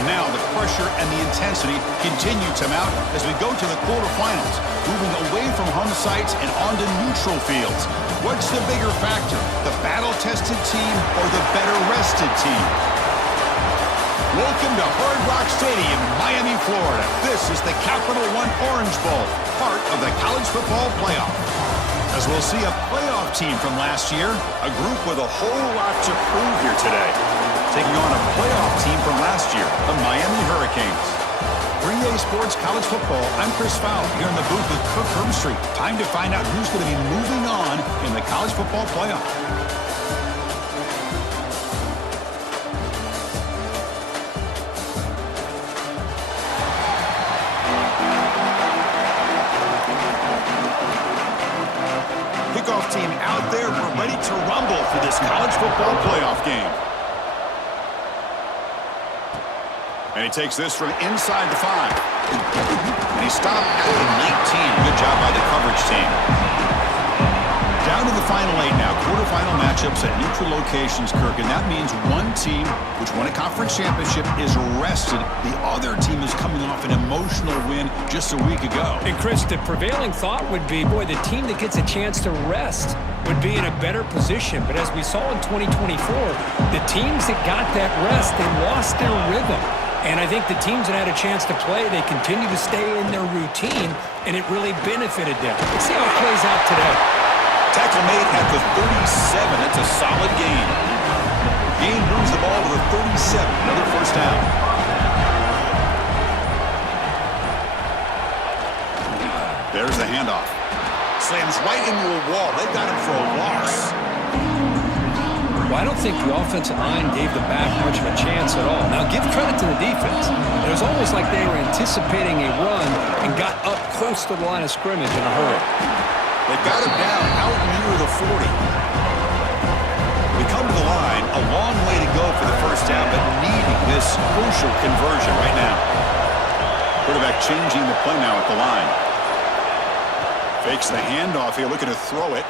And now the pressure and the intensity continue to mount as we go to the quarterfinals, moving away from home sites and onto neutral fields. What's the bigger factor, the battle-tested team or the better-rested team? Welcome to Hard Rock Stadium, Miami, Florida. This is the Capital One Orange Bowl, part of the college football playoff. As we'll see a playoff team from last year, a group with a whole lot to prove here today. Taking on a playoff team from last year, the Miami Hurricanes. 3A Sports College Football, I'm Chris Fowle, here in the booth with Kirk Herbstreit. Time to find out who's going to be moving on in the college football playoff. Kickoff team out there. We're ready to rumble for this college football playoff game. And he takes this from inside the 5. And he stopped at the 19. Good job by the coverage team. Down to the final 8 now. Quarterfinal matchups at neutral locations, Kirk. And that means one team, which won a conference championship, is rested. The other team is coming off an emotional win just a week ago. And Chris, the prevailing thought would be, boy, the team that gets a chance to rest would be in a better position. But as we saw in 2024, the teams that got that rest, they lost their rhythm. And I think the teams that had a chance to play, they continue to stay in their routine, and it really benefited them. Let's see how it plays out today. Tackle made at the 37. That's a solid gain. Gain moves the ball to the 37. Another first down. There's the handoff. Slams right into a wall. They got him for a loss. Well, I don't think the offensive line gave the back much of a chance at all. Now, give credit to the defense. It was almost like they were anticipating a run and got up close to the line of scrimmage in a hurry. They got him down out near the 40. We come to the line, a long way to go for the first down, but needing this crucial conversion right now. Quarterback changing the play now at the line. Fakes the handoff here, looking to throw it.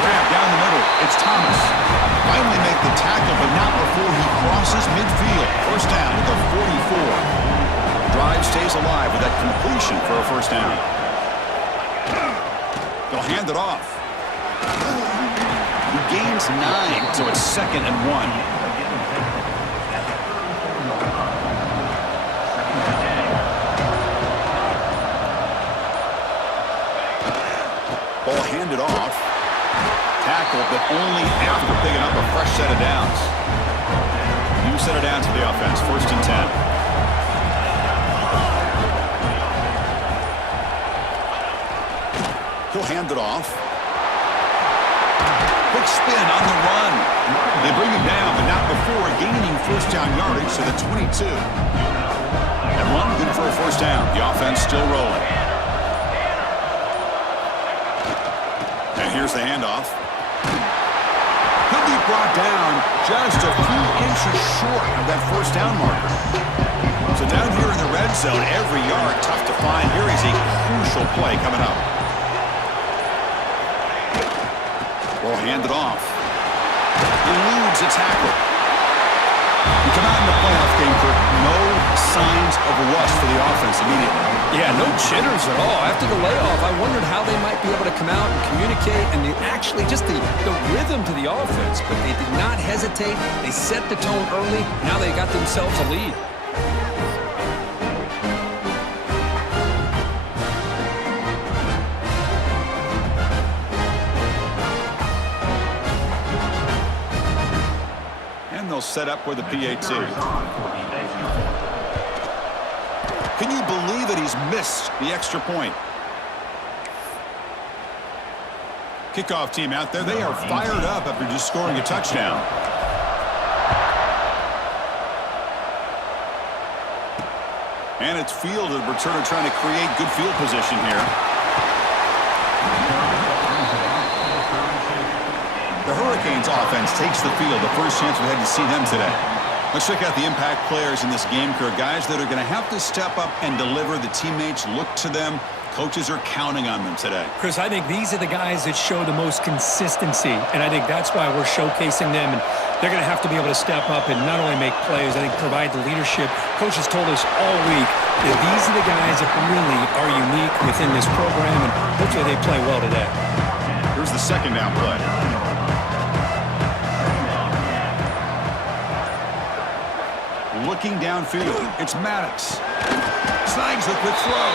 Grab down the middle. It's Thomas. Finally make the tackle, but not before he crosses midfield. First down at the 44. The drive stays alive with that completion for a first down. They'll hand it off. He gains 9, so it's 2nd and 1. Ball handed off. Tackle, but only after picking up a fresh set of downs. New set of downs for the offense. 1st and 10. He'll hand it off. Quick spin on the run. They bring him down, but not before gaining first down yardage to the 22. And run good for a first down. The offense still rolling. And here's the handoff. He'll be brought down just a few inches short of that first down marker. So down here in the red zone, every yard tough to find. Here is a crucial play coming up. Ball handed off. Eludes a tackle. You come out in the playoff game for no signs of rust for the offense immediately. Yeah, no jitters at all. After the layoff, I wondered how they might be able to come out and communicate and actually just the rhythm to the offense. But they did not hesitate. They set the tone early. Now they got themselves a lead. They'll set up with the PAT. Can you believe it? He's missed the extra point. Kickoff team out there. They are fired up after just scoring a touchdown. And it's fielded. Returner trying to create good field position here. The Hurricanes offense takes the field. The first chance we had to see them today. Let's check out the impact players in this game, Kirk. Guys that are going to have to step up and deliver. The teammates look to them. Coaches are counting on them today. Chris, I think these are the guys that show the most consistency, and I think that's why we're showcasing them. And They're going to have to be able to step up and not only make plays, I think provide the leadership. Coach has told us all week that these are the guys that really are unique within this program, and hopefully they play well today. Here's the second down play. Looking downfield, it's Maddox. Snags the quick throw.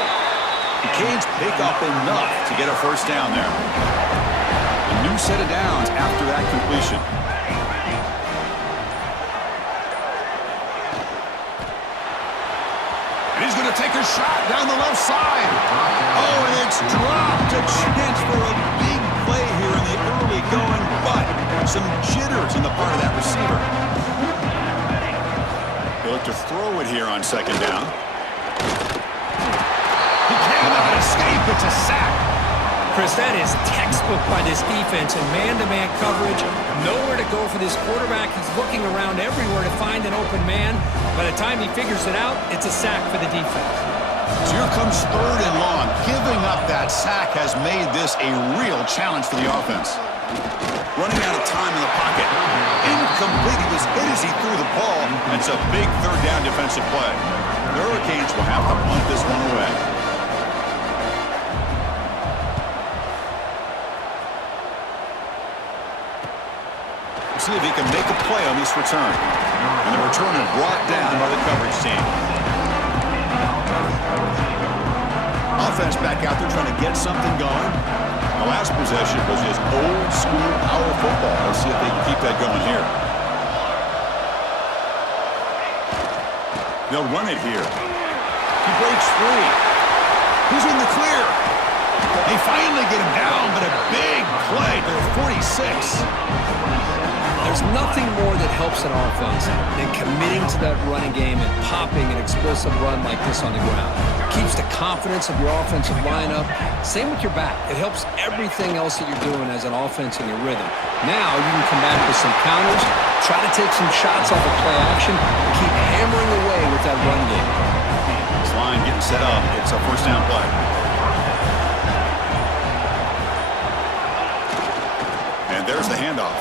The Canes pick up enough to get a first down there. A new set of downs after that completion. And he's going to take a shot down the left side. Oh, and it's dropped. A chance for a big play here in the early going, but some jitters in the part of that receiver. They look to throw it here on second down. He cannot escape. It's a sack. Chris, that is textbook by this defense and man-to-man coverage. Nowhere to go for this quarterback. He's looking around everywhere to find an open man. By the time he figures it out, it's a sack for the defense. So here comes third and long. Giving up that sack has made this a real challenge for the offense. Running out of time in the pocket. Incomplete. He was hit as he threw the ball. And it's a big third down defensive play. The Hurricanes will have to punt this one away. We'll see if he can make a play on this return. And the returner brought down by the coverage team. Offense back out there trying to get something going. The last possession was just old school power football. Let's see if they can keep that going here. They'll run it here. He breaks free. Who's in the clear? They finally get him down, but a big play to 46. There's nothing more that helps an offense than committing to that running game and popping an explosive run like this on the ground. Keeps the confidence of your offensive lineup. Same with your back. It helps everything else that you're doing as an offense in your rhythm. Now you can come back with some counters, try to take some shots off of play action, and keep hammering away with that run game. This line getting set up. It's a first down play. And there's the handoff.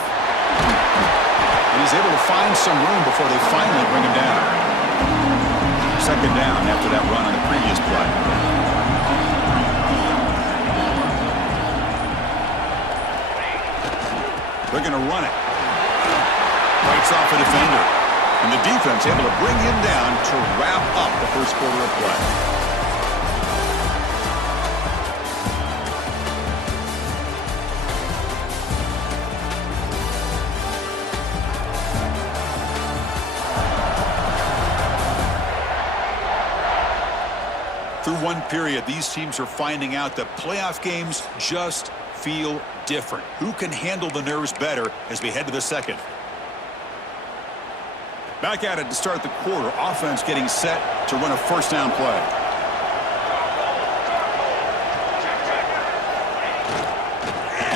And he's able to find some room before they finally bring him down. Second down after that run on the previous play. They're going to run it. Fights off a defender. And the defense able to bring him down to wrap up the first quarter of play. Through one period, these teams are finding out that playoff games just feel different. Who can handle the nerves better as we head to the second? Back at it to start the quarter. Offense getting set to run a first down play.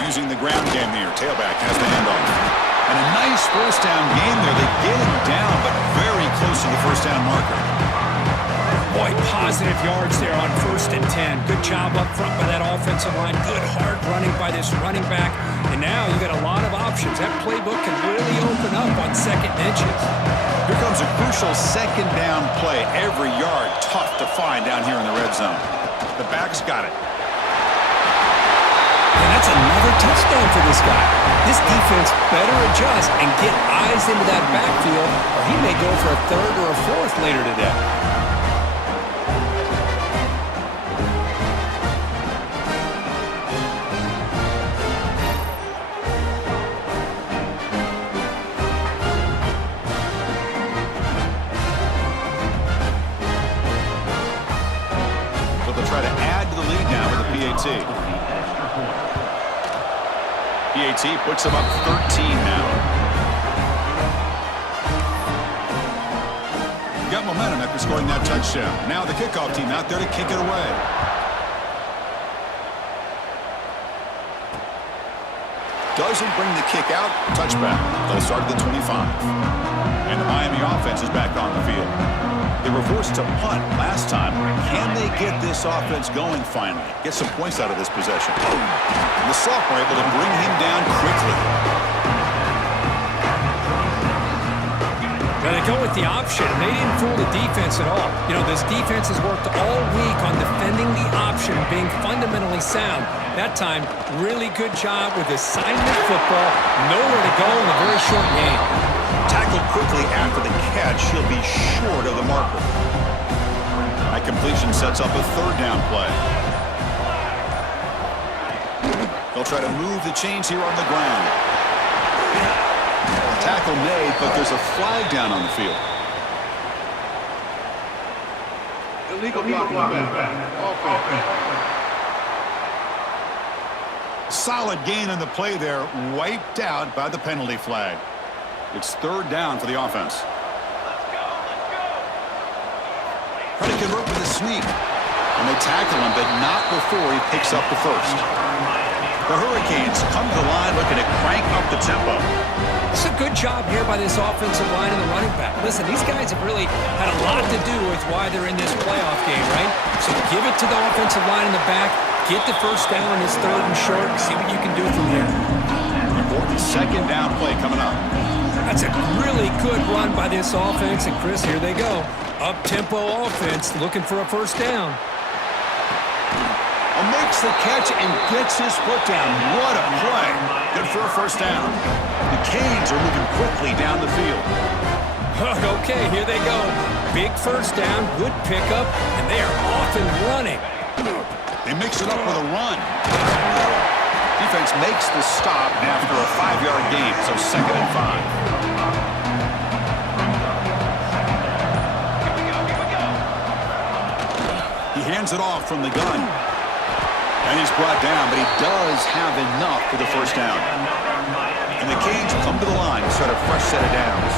Using the ground game here. Tailback has the handoff. And a nice first down game there. They get him down, but very close to the first down marker. Boy, positive yards there on 1st and 10. Good job up front by that offensive line. Good hard running by this running back. And now you got a lot of options. That playbook can really open up on second and inches. Here comes a crucial second down play. Every yard tough to find down here in the red zone. The back's got it. And that's another touchdown for this guy. This defense better adjust and get eyes into that backfield, or he may go for a third or a fourth later today. Try to add to the lead now with the PAT. PAT puts them up 13 now. Got momentum after scoring that touchdown. Now the kickoff team out there to kick it away. Doesn't bring the kick out. Touchback. They'll start at the 25. And the Miami offense is back on the field. They were forced to punt last time. Can they get this offense going finally? Get some points out of this possession. And the sophomore able to bring him down quickly. And they go with the option. They didn't fool the defense at all. You know, this defense has worked all week on defending the option, being fundamentally sound. That time, really good job with assignment football. Nowhere to go in a very short game. Tackled quickly after the catch. He'll be short of the marker. That completion sets up a third down play. They'll try to move the chains here on the ground. Tackle made, but there's a flag down on the field. Illegal blocking. Solid gain on the play there, wiped out by the penalty flag. It's third down for the offense. Trying to convert with a sneak. And they tackle him, but not before he picks up the first. The Hurricanes come to the line looking to crank up the tempo. It's a good job here by this offensive line and the running back. Listen, these guys have really had a lot to do with why they're in this playoff game, right? So give it to the offensive line in the back, get the first down on this third and short, and see what you can do from here. Important second down play coming up. That's a really good run by this offense, and Chris, here they go. Up-tempo offense looking for a first down. Makes the catch and gets his foot down. What a play. Good for a first down. The Canes are moving quickly down the field. Okay, here they go. Big first down, good pickup, and they are off and running. They mix it up with a run. Defense makes the stop after a 5-yard gain, so 2nd and 5. He hands it off from the gun. And he's brought down, but he does have enough for the first down. And the Canes come to the line to start a fresh set of downs.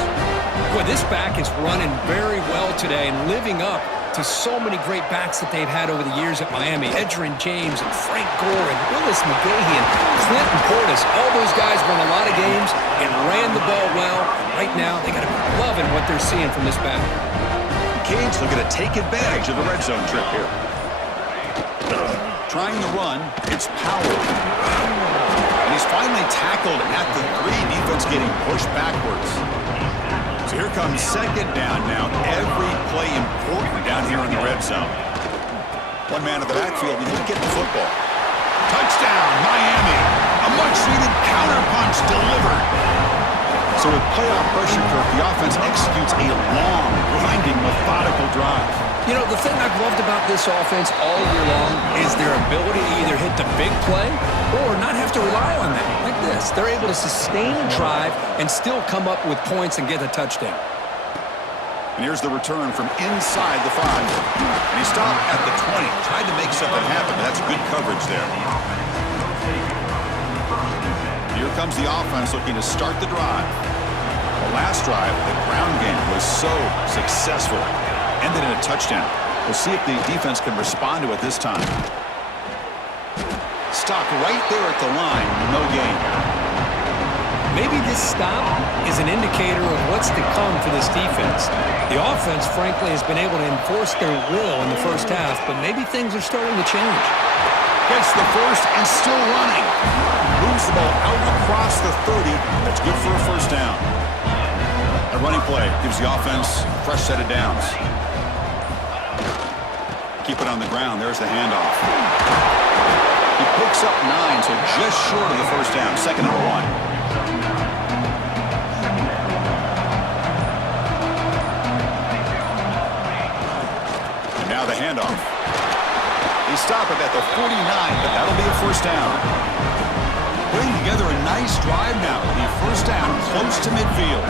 Boy, this back is running very well today and living up to so many great backs that they've had over the years at Miami. Edgerrin James and Frank Gore and Willis McGahee and Clinton Portis. All those guys won a lot of games and ran the ball well. And right now, they got to be loving what they're seeing from this back. The Canes looking to take advantage of the red zone trip here. Trying to run, it's Powell. And he's finally tackled at the 3. Defense getting pushed backwards. So here comes second down now. Every play important down here in the red zone. One man in the backfield, he didn't get the football. Touchdown, Miami. A much-needed counterpunch delivered. So with playoff pressure, Kirk, the offense executes a long, grinding, methodical drive. You know, the thing I've loved about this offense all year long is their ability to either hit the big play or not have to rely on that. Like this. They're able to sustain a drive and still come up with points and get a touchdown. And here's the return from inside the 5. And he stopped at the 20. Tried to make something happen, but that's good coverage there. Here comes the offense looking to start the drive. The last drive, the ground game was so successful. Ended in a touchdown. We'll see if the defense can respond to it this time. Stop right there at the line. No gain. Maybe this stop is an indicator of what's to come for this defense. The offense, frankly, has been able to enforce their will in the first half, but maybe things are starting to change. Gets the first and still running. Moves the ball out across the 30. That's good for a first down. A running play gives the offense a fresh set of downs. Keep it on the ground. There's the handoff. He picks up 9, so just short of the first down. 2nd and 1. And now the handoff. They stop it at the 49, but that'll be a first down. Putting together a nice drive now. The first down close to midfield.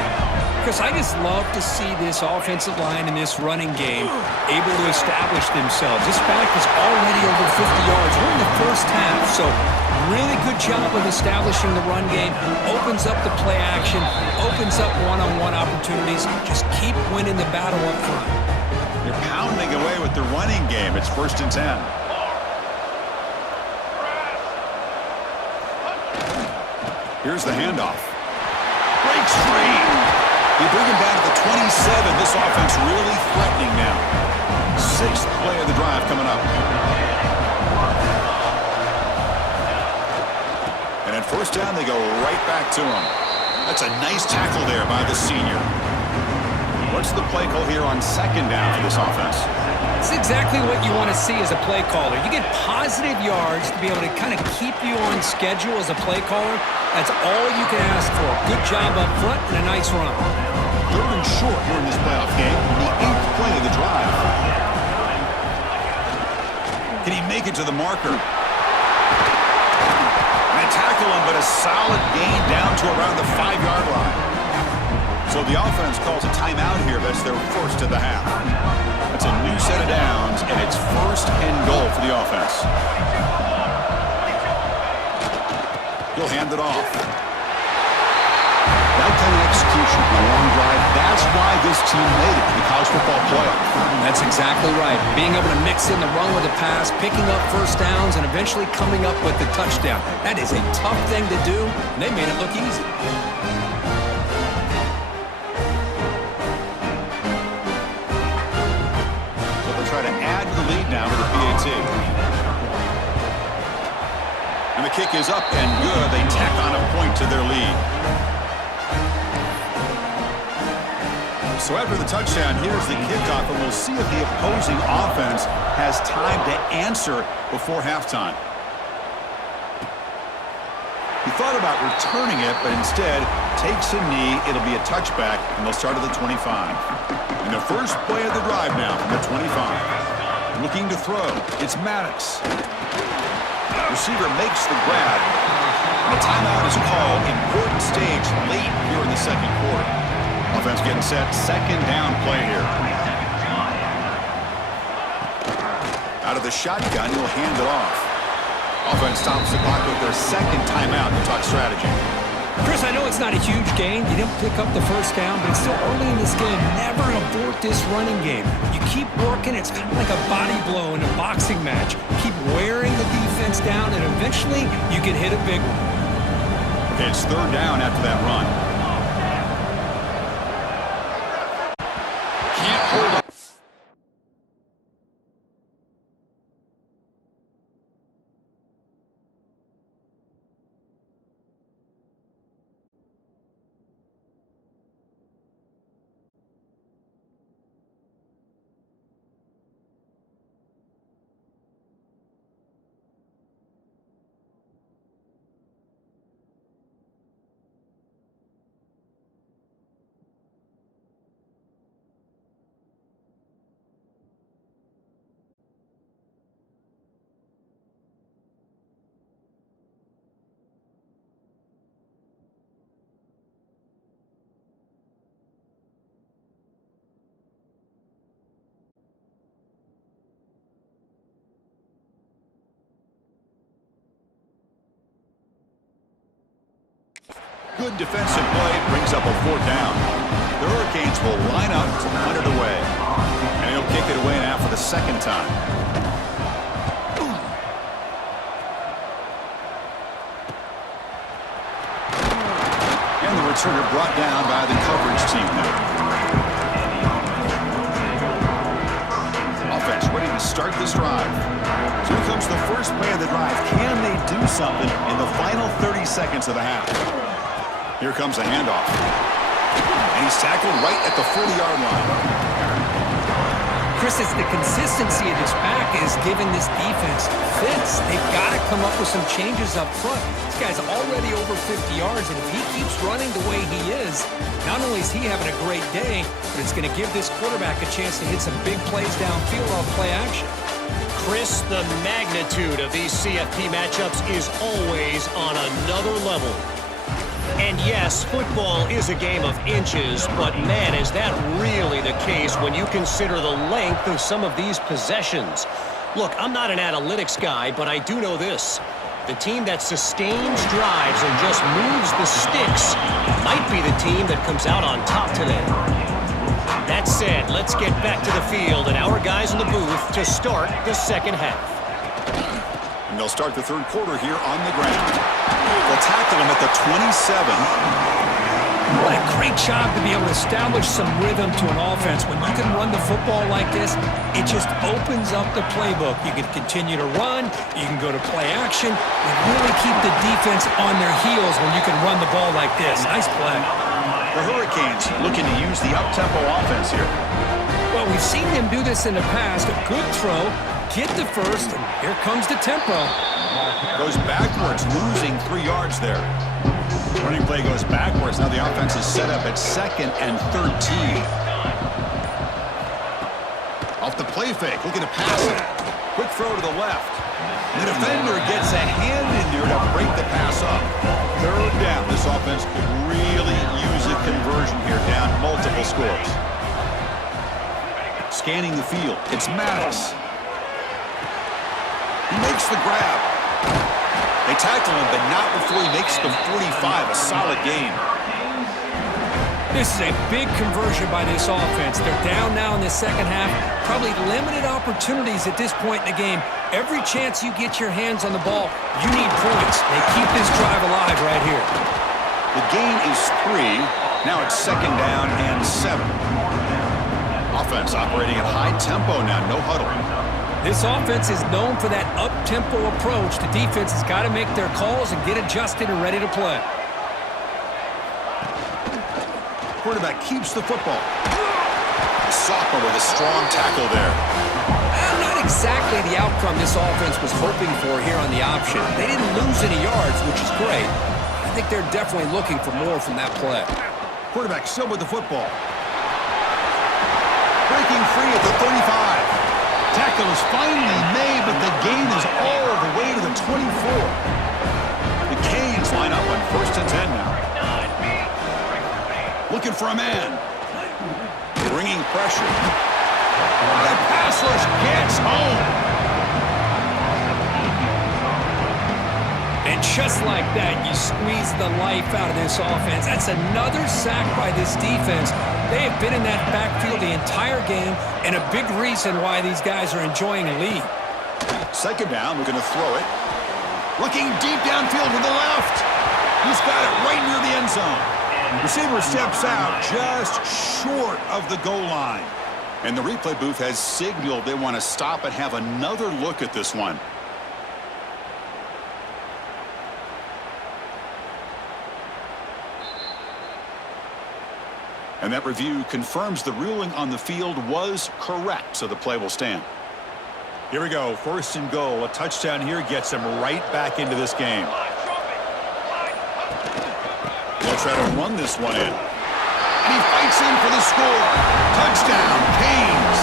Because I just love to see this offensive line in this running game able to establish themselves. This back is already over 50 yards. We're in the first half, so really good job of establishing the run game. Opens up the play action, opens up one-on-one opportunities. Just keep winning the battle up front. You're pounding away with the running game. It's 1st and 10. Here's the handoff. Breaks free. They bring him down to the 27. This offense really threatening now. 6th play of the drive coming up. And at first down, they go right back to him. That's a nice tackle there by the senior. What's the play call here on second down for this offense? It's exactly what you want to see as a play caller. You get positive yards to be able to kind of keep you on schedule as a play caller. That's all you can ask for. Good job up front and a nice run. 3rd and short here in this playoff game. The 8th play of the drive. Can he make it to the marker? And tackle him, but a solid gain down to around the 5-yard line. So the offense calls a timeout here. That's their first of the half. That's a new set of downs, and it's 1st and goal for the offense. He'll hand it off. That kind of execution, a long drive, that's why this team made it to the college football playoff. That's exactly right. Being able to mix in the run with the pass, picking up first downs, and eventually coming up with the touchdown. That is a tough thing to do, and they made it look easy. Try to add to the lead now with the PAT. And the kick is up and good. They tack on a point to their lead. So after the touchdown, here's the kickoff, and we'll see if the opposing offense has time to answer before halftime. He thought about returning it, but instead takes a knee. It'll be a touchback, and they'll start at the 25. And the first play of the drive now from the 25. Looking to throw. It's Maddox. Receiver makes the grab. And a timeout is called. Important stage late here in the 2nd quarter. Offense getting set. 2nd down play here. Out of the shotgun, he'll hand it off. Offense stops the clock with their 2nd timeout to talk strategy. Chris, I know it's not a huge gain. You didn't pick up the first down, but it's still early in this game. Never abort this running game. You keep working. It's kind of like a body blow in a boxing match. Keep wearing the defense down, and eventually you can hit a big one. Okay, it's 3rd down after that run. Can't hold up. Good defensive play brings up a 4th down. The Hurricanes will line up to punt it away. And he'll kick it away now for the 2nd time. And the returner brought down by the coverage team there. Offense ready to start this drive. So here comes the first play of the drive. Can they do something in the final 30 seconds of the half? Here comes a handoff. And he's tackled right at the 40-yard line. Chris, it's the consistency of this back is giving this defense fits. They've got to come up with some changes up front. This guy's already over 50 yards, and if he keeps running the way he is, not only is he having a great day, but it's going to give this quarterback a chance to hit some big plays downfield off play action. Chris, the magnitude of these CFP matchups is always on another level. And yes, football is a game of inches, but man, is that really the case when you consider the length of some of these possessions. Look, I'm not an analytics guy, but I do know this. The team that sustains drives and just moves the sticks might be the team that comes out on top today. That said, let's get back to the field and our guys in the booth to start the 2nd half. And they'll start the 3rd quarter here on the ground. They'll tackle him at the 27. What a great job to be able to establish some rhythm to an offense. When you can run the football like this, it just opens up the playbook. You can continue to run, you can go to play action, and really keep the defense on their heels when you can run the ball like this. Nice play. The Hurricanes looking to use the up-tempo offense here. Well, we've seen them do this in the past. A good throw, get the first, and here comes the tempo. Goes backwards, losing 3 yards there. Running play goes backwards. Now the offense is set up at 2nd and 13. Off the play fake, looking to pass it. Quick throw to the left. The defender gets a hand in there to break the pass up. 3rd down. This offense could really use a conversion here, down multiple scores. Scanning the field. It's Mattis. He makes the grab. They tackle him, but not before he makes the 45. A solid game. This is a big conversion by this offense. They're down now in the second half. Probably limited opportunities at this point in the game. Every chance you get your hands on the ball, you need points. They keep this drive alive right here. The gain is 3. Now it's 2nd down and 7. Offense operating at high tempo now, no huddle. This offense is known for that up-tempo approach. The defense has got to make their calls and get adjusted and ready to play. Quarterback keeps the football. The sophomore with a strong tackle there. Not exactly the outcome this offense was hoping for here on the option. They didn't lose any yards, which is great. I think they're definitely looking for more from that play. Quarterback still with the football. Breaking free at the 35. Tackle is finally made, but the gain is all the way to the 24. The Canes line up on 1st and 10 now. Looking for a man. Bringing pressure. The pass rush gets home. And just like that, you squeeze the life out of this offense. That's another sack by this defense. They have been in that backfield the entire game, and a big reason why these guys are enjoying a lead. 2nd down, we're going to throw it. Looking deep downfield to the left. He's got it right near the end zone. Receiver steps out just short of the goal line. And the replay booth has signaled they want to stop and have another look at this one. And that review confirms the ruling on the field was correct, so the play will stand. Here we go, 1st and goal. A touchdown here gets him right back into this game. They'll try to run this one in. And he fights in for the score. Touchdown, Canes.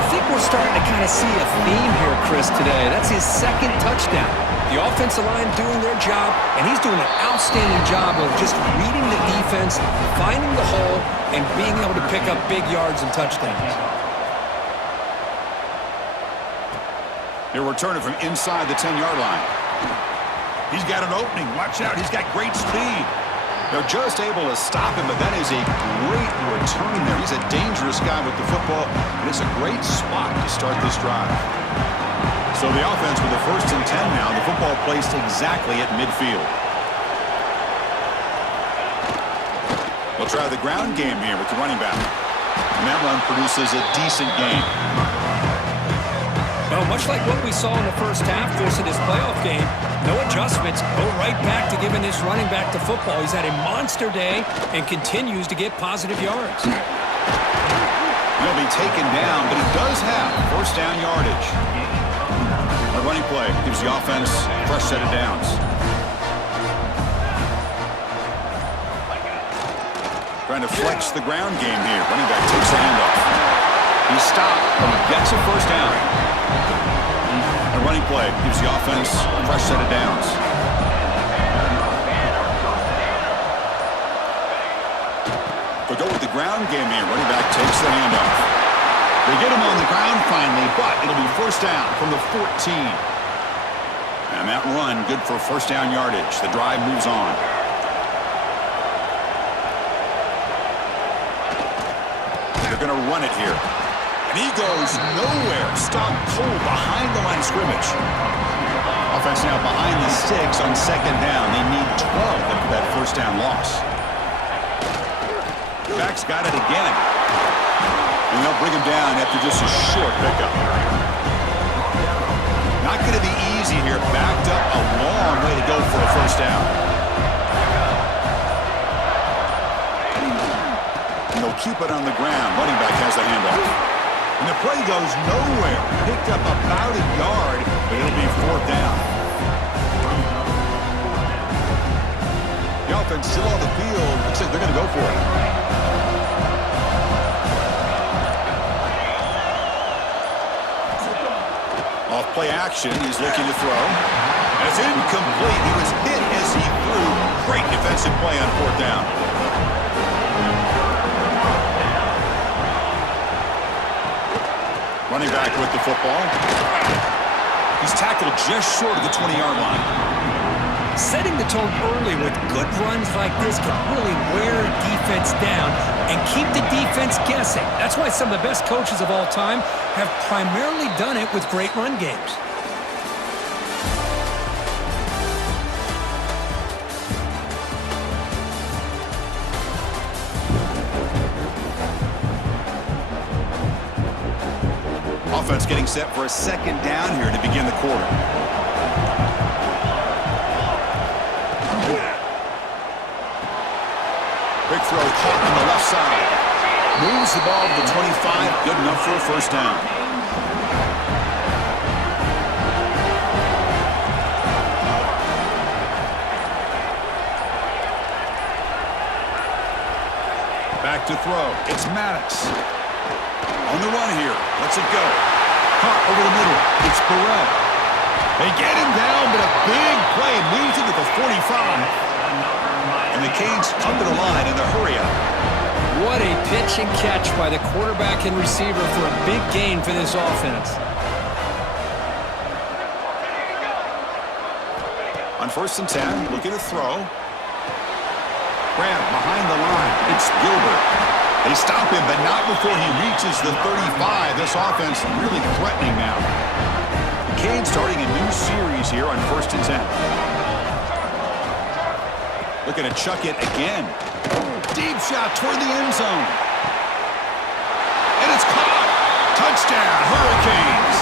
I think we're starting to kind of see a theme here, Chris, today. That's his 2nd touchdown. The offensive line doing their job, and he's doing an outstanding job of just reading the defense, finding the hole, and being able to pick up big yards and touchdowns. They're returning from inside the 10-yard line. He's got an opening. Watch out. He's got great speed. They're just able to stop him, but that is a great return there. He's a dangerous guy with the football, and it's a great spot to start this drive. So the offense with the 1st and 10 now. The football placed exactly at midfield. We'll try the ground game here with the running back. And that run produces a decent gain. Well, much like what we saw in the first half versus this playoff game, no adjustments, go right back to giving this running back the football. He's had a monster day and continues to get positive yards. He'll be taken down, but he does have 1st down yardage. A running play gives the offense a fresh set of downs. Trying to flex the ground game here. Running back takes the handoff. He's stopped, but he gets a 1st down. A running play gives the offense a fresh set of downs. They'll go with the ground game here. Running back takes the handoff. They get him on the ground finally, but it'll be 1st down from the 14. And that run good for 1st down yardage. The drive moves on. They're going to run it here. And he goes nowhere. Stopped cold behind the line of scrimmage. Offense now behind the 6 on 2nd down. They need 12 after that 1st down loss. Back's got it again. And they'll bring him down after just a short pickup. Not going to be easy here. Backed up a long way to go for a 1st down. and they'll keep it on the ground. Running back has the handoff. And the play goes nowhere. Picked up about a yard, but it'll be 4th down. The offense still on the field. Looks like they're going to go for it. Off play action, he's looking to throw. And it's incomplete. He was hit as he threw. Great defensive play on 4th down. Running back with the football. He's tackled just short of the 20-yard line. Setting the tone early with good runs like this can really wear a defense down and keep the defense guessing. That's why some of the best coaches of all time have primarily done it with great run games. Offense getting set for a 2nd down here to begin the quarter. Big throw caught on the left side. Moves the ball to the 25. Good enough for a 1st down. Back to throw. It's Maddox. On the run here. Lets it go. Caught over the middle. It's Burrell. They get him down, but a big play moves him to the 45. And the Canes come to the line in the hurry-up. What a pitch and catch by the quarterback and receiver for a big gain for this offense. On 1st and 10, looking to throw. Grab behind the line. It's Gilbert. They stop him, but not before he reaches the 35. This offense really threatening now. The Canes starting a new series here on 1st and 10. Looking to chuck it again. Deep shot toward the end zone. And it's caught. Touchdown, Hurricanes.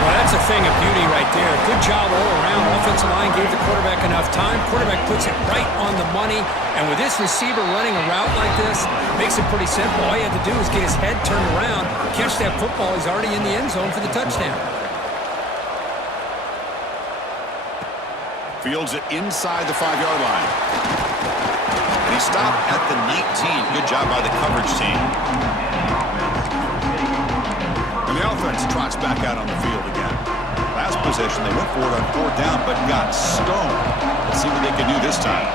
Well, that's a thing of beauty right there. Good job all around. Offensive line gave the quarterback enough time. Quarterback puts it right on the money. And with this receiver running a route like this, makes it pretty simple. All you have to do is get his head turned around, catch that football. He's already in the end zone for the touchdown. Fields it inside the 5-yard line. And he stopped at the 19. Good job by the coverage team. And the offense trots back out on the field again. Last possession, they went for it on 4th down, but got stoned. Let's see what they can do this time.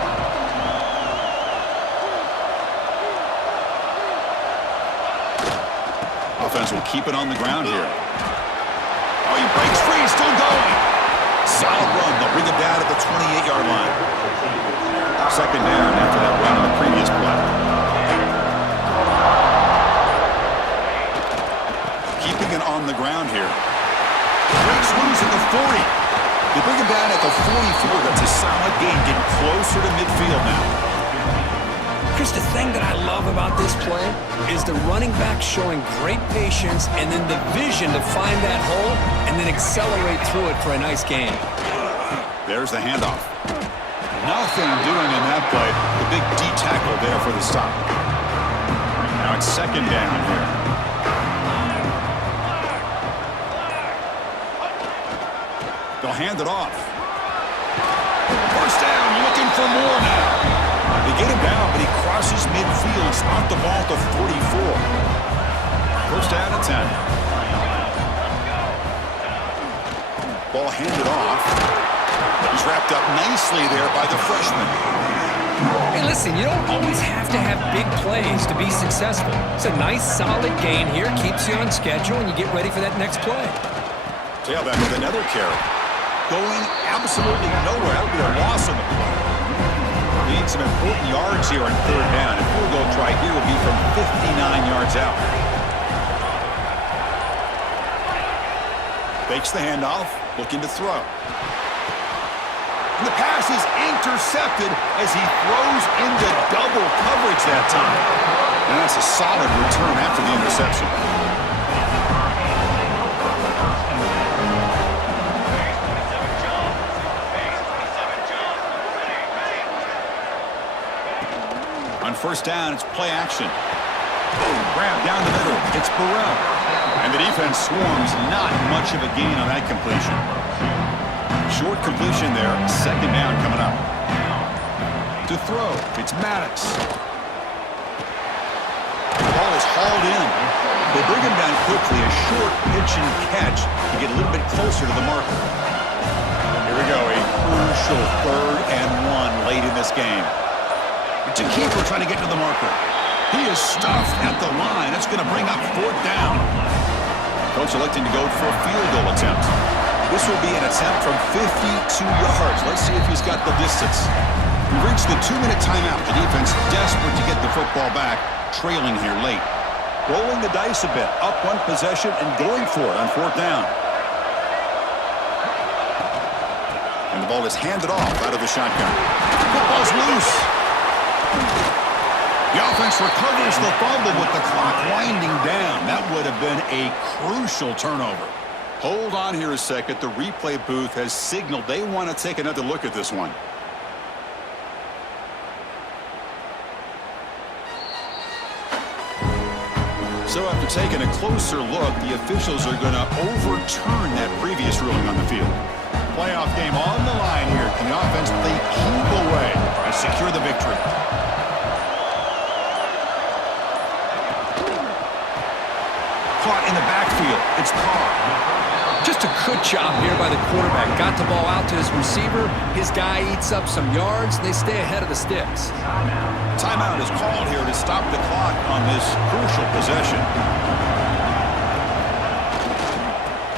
Offense will keep it on the ground here. Oh, he breaks free, still going. Solid run. They'll bring it down at the 28-yard line. 2nd down after that run on the previous play. Keeping it on the ground here. Breaks loose at the 40. They bring him down at the 44. That's a solid gain, getting closer to midfield now. Chris, the thing that I love about this play is the running back showing great patience and then the vision to find that hole and then accelerate through it for a nice gain. There's the handoff. Nothing doing in that play. The big D tackle there for the stop. Now it's 2nd down here. They'll hand it off. 1st down, looking for more now. They get him down, but he crosses midfield. Spot the ball to 44. 1st down and 10. Ball handed off. He's wrapped up nicely there by the freshman. Hey, listen, you don't always have to have big plays to be successful. It's a nice, solid gain here. Keeps you on schedule, and you get ready for that next play. Tailback with another carry. Going absolutely nowhere. That would be a loss on the play. Need some important yards here on 3rd down. A field goal try here will be from 59 yards out. Fakes the handoff, looking to throw. And the pass is intercepted as he throws into double coverage that time. And that's a solid return after the interception. On first down. It's play action. Grab down the middle. It's Burrell. And the defense swarms. Not much of a gain on that completion. Short completion there. Second down coming up. To throw, it's Maddox. The ball is hauled in. They bring him down quickly. A short pitch and catch to get a little bit closer to the marker. Here we go. A crucial 3rd and 1 late in this game. It's a keeper trying to get to the marker. He is stuffed at the line. That's going to bring up 4th down. Coach electing to go for a field goal attempt. This will be an attempt from 52 yards. Let's see if he's got the distance. We've reached the 2-minute timeout. The defense desperate to get the football back, trailing here late. Rolling the dice a bit, up 1 possession and going for it on 4th down. And the ball is handed off out of the shotgun. Football's loose. The offense recovers the fumble with the clock winding down. That would have been a crucial turnover. Hold on here a second. The replay booth has signaled they want to take another look at this one. So after taking a closer look, the officials are going to overturn that previous ruling on the field. Playoff game on the line here. Can the offense play keep away and secure the victory? Caught in the backfield. It's Carr. Just a good job here by the quarterback. Got the ball out to his receiver. His guy eats up some yards. They stay ahead of the sticks. Timeout is called here to stop the clock on this crucial possession.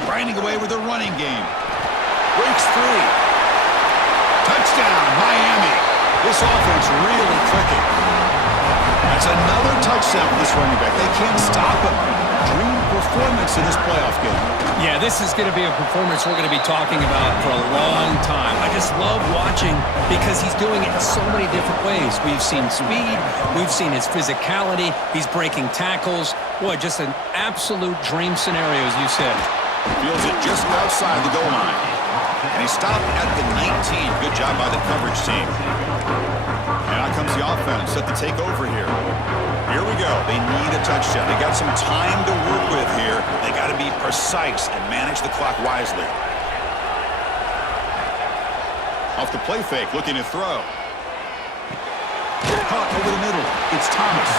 Grinding away with a running game. Breaks free. Touchdown, Miami. This offense really clicking. That's another touchdown for this running back. They can't stop him. Dream performance in this playoff game. Yeah, this is going to be a performance we're going to be talking about for a long time. I just love watching because he's doing it in so many different ways. We've seen speed. We've seen his physicality. He's breaking tackles. Boy, just an absolute dream scenario, as you said. Feels it just outside the goal line. And he stopped at the 19. Good job by the coverage team. And out comes the offense set to take over here. Here we go. They need a touchdown. They got some time to work with here. They got to be precise and manage the clock wisely. Off the play fake, looking to throw. Caught over the middle. It's Thomas.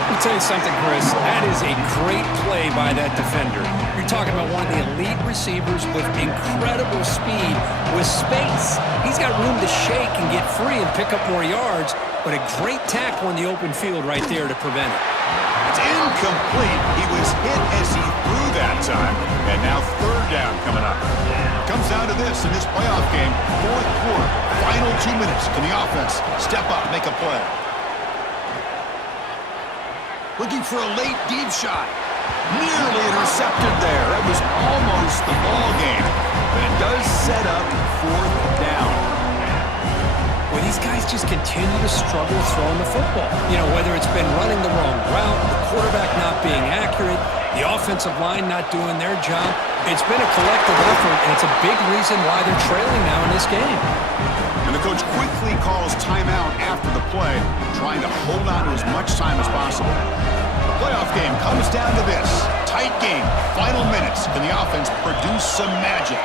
Let me tell you something, Chris. That is a great play by that defender. You're talking about one of the elite receivers with incredible speed, with space. He's got room to shake and get free and pick up more yards, but a great tackle in the open field right there to prevent it. It's incomplete. He was hit as he threw that time, and now 3rd down coming up. Comes down to this in this playoff game, 4th quarter, final 2 minutes. Can the offense step up, make a play? Looking for a late deep shot. Nearly intercepted there. That was almost the ball game. But it does set up 4th down. Well, these guys just continue to struggle throwing the football. You know, whether it's been running the wrong route, the quarterback not being accurate, the offensive line not doing their job. It's been a collective effort, and it's a big reason why they're trailing now in this game. And the coach quickly calls timeout after the play, trying to hold on to as much time as possible. The playoff game comes down to this. Tight game, final minutes. Can the offense produce some magic?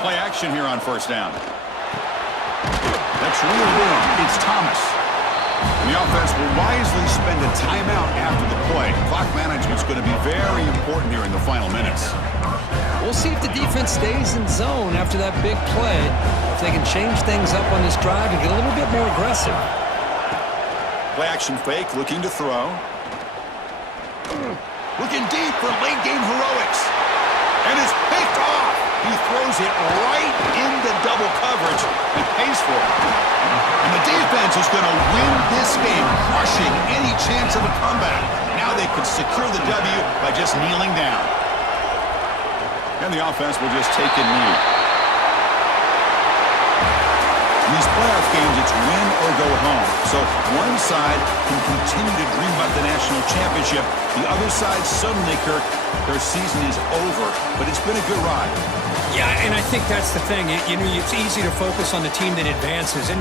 Play action here on 1st down. That's real room. It's Thomas. And the offense will wisely spend a timeout after the play. Clock management's going to be very important here in the final minutes. We'll see if the defense stays in zone after that big play. If they can change things up on this drive and get a little bit more aggressive. Play action fake, looking to throw. Looking deep for late game heroics. And it's picked off. He throws it right into double coverage and pays for it. And the defense is going to win this game, crushing any chance of a comeback. Now they could secure the W by just kneeling down. And the offense will just take a knee. In these playoff games, it's win or go home. So one side can continue to dream about the national championship. The other side, suddenly, Kirk, their season is over. But it's been a good ride. Yeah, and I think that's the thing. You know, it's easy to focus on the team that advances. And